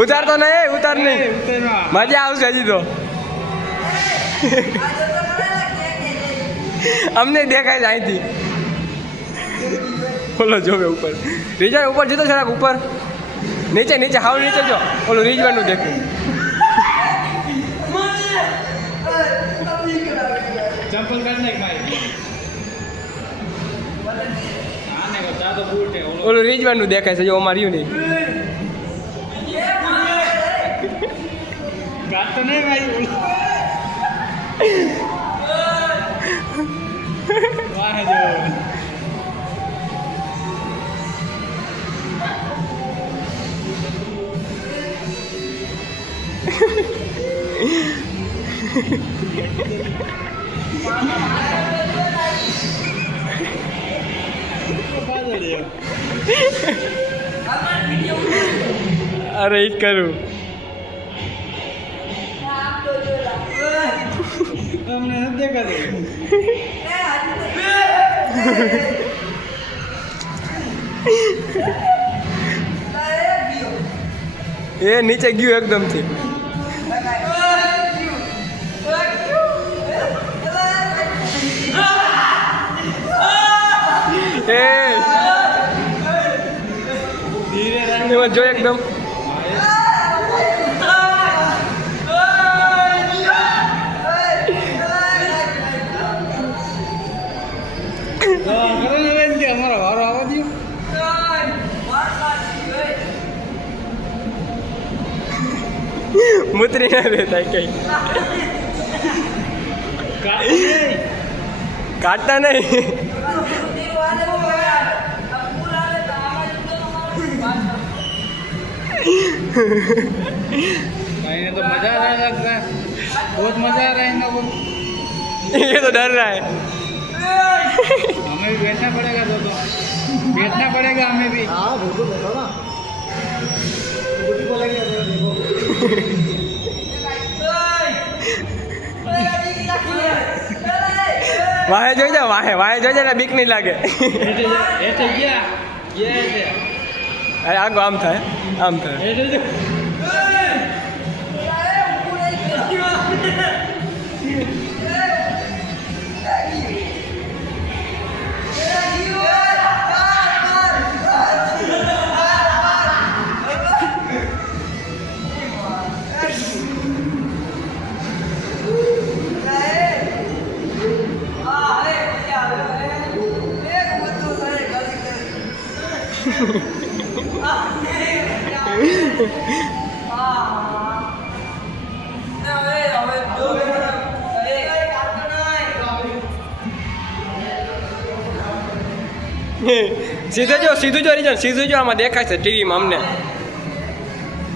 ઉતારતો નહીં, ઉતાર નહીં, મજા આવશે હજી તો. અમને દેખાય છે અહીંથી. ઓલો જોવે ઉપર, રીઝા ઉપર જતો જરાક ઉપર, નીચે નીચે હાવ નીચે જો, ઓલું રીઝવાનું દેખે. ચંપલ કાઢ નાખ ભાઈ. ઓલું રીઝવાનું દેખાય છે જો અમાર્યું નહીં. કાઢતો નહીં ભાઈ. વાહ જો અરે ઈ કરું તમને નથી દેખાતું. એ નીચે ગયું એકદમથી. એ એમાં જો એકદમ અમારો વારો આવવા દો. મુતરી ના દેતા કઈ કાઢતા નહીં. भाई तो मजा आ रहा है, बहुत मजा आ रहा है इनको. ये तो डर रहा है. हमें भी बैठना पड़ेगा दोस्तों, बैठना पड़ेगा हमें भी. हाँ बिल्कुल बैठो ना. વાહે જોઈ જાઓ, વાહે વાહે જોઈ જાય ને બીક નહીં લાગે. આગો આમ થાય, આમ થાય. સીધું જો, સીધું જો રીજન, સીધું જો. આમાં દેખાય છે ટીવીમાં અમને.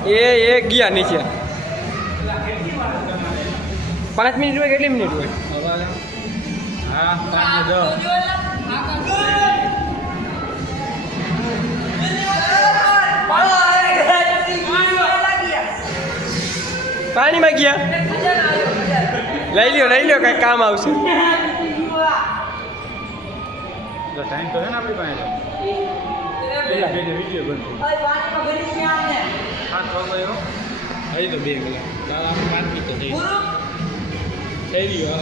એ ગયા નીચે. 5 મિનિટ હોય, કેટલી મિનિટ હોય? હા 5 પાણીમાં ગયા. લઈ લ્યો, કઈ કામ આવશે. ટાઈમ તો છે ને આપણી પાસે. વિડીયો બંધ હા તો હજી તો 2 કલાક. ચાલ આપણે 5 મિનિટ થઈ ગયો.